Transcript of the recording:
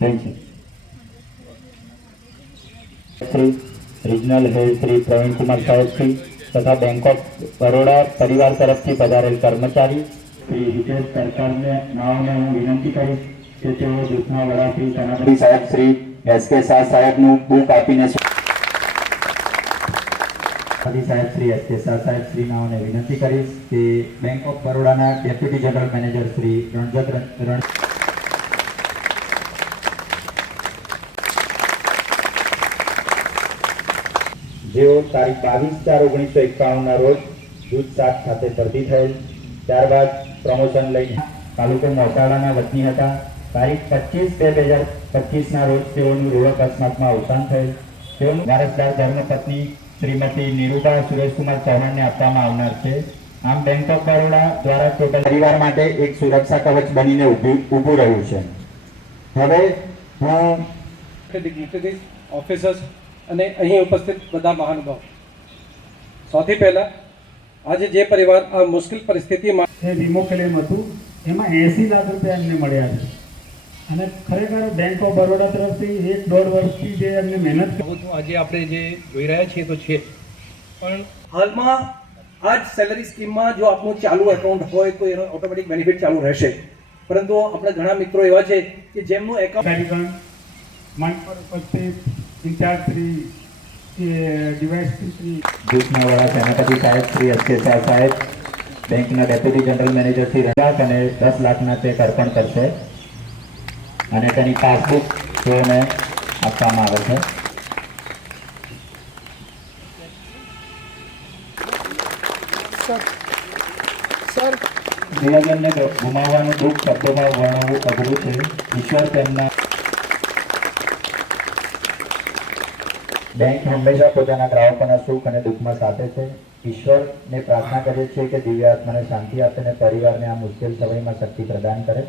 Thank you. Shri regional head Shri Praveen Kumar સાહેબ શ્રી તથા bank of Baroda પરિવાર તરફથી પધારેલ કર્મચારી શ્રી હિતેશ સરકારને નાઓને હું વિનંતી કરીશ કે તેઓ જૂથના વડા શ્રી સનાતન સાહેબ શ્રી એસ.કે. શાહ સાહેબનું બુક આપીને સાહેબ શ્રી એસ.કે. શાહ સાહેબ શ્રી નાઓને વિનંતી કરીશ કે બેંક ઓફ બરોડાના deputy general manager Shri Ranjat જેઓ તારીખ 22/4/1951 રોજ જૂથ 7 ખાતે ભરતી થયેલ, ત્યારબાદ પ્રમોશન લઈને તાલુકો મોસાળાના વતની હતા. તારીખ 25/2/2025 રોજ તેઓનું રોડ અકસ્માતમાં અવસાન થયેલ. તેઓનું વારસદાર ધર્મપત્ની શ્રીમતી નિરૂપા સુરેશકુમાર ચૌહાણને આપવામાં આવનાર છે. આમ બેંક ઓફ બરોડા દ્વારા ટોટલ પરિવાર માટે એક સુરક્ષા કવચ બનીને ઊભું રહ્યું છે. હવે હું ઓફિસર્સ અને અહીં ઉપસ્થિત બધા મહાનુભાવ, સૌથી પહેલાં આજે જે પરિવાર આ મુશ્કેલ પરિસ્થિતિમાં વીમો ક્લેમ હતું એમાં 80 લાખ રૂપિયા એમને મળ્યા છે અને ખરેખર બેંક ઓફ બરોડા તરફથી 1-1.5 વર્ષથી જે એમને મહેનત આજે આપણે જે જોઈ રહ્યા છીએ તો છે, પણ હાલમાં આ જ સેલરી સ્કીમમાં જો આપણું ચાલુ એકાઉન્ટ હોય તો એનો ઓટોમેટિક બેનિફિટ ચાલુ રહેશે, પરંતુ આપણા ઘણા મિત્રો એવા છે કે જેમનું એકાઉન્ટ મંચ પર ઉપસ્થિત ઇન્ચાર્જ શ્રી ડિવાઇસ શ્રી જૂથના વડા સેનાપતિ સાહેબ શ્રી એસ.કે. શાહ સાહેબ, બેંકના deputy general manager Shri Razak અને 10 લાખના ચેક અર્પણ કરશે અને તેની પાસબુક તેઓને આપવામાં આવે છે. પ્રિયજનને ગુમાવવાનું દુઃખ શબ્દોમાં વર્ણવવું અઘરું છે. ઈશ્વર તેમના બેંક હંમેશા પોતાના ગ્રાહકોના સુખ અને દુઃખમાં સાથે છે. ઈશ્વરને પ્રાર્થના કરીએ છીએ કે દિવ્ય આત્માને શાંતિ આપે અને પરિવારને આ મુશ્કેલ સમયમાં શક્તિ પ્રદાન કરે.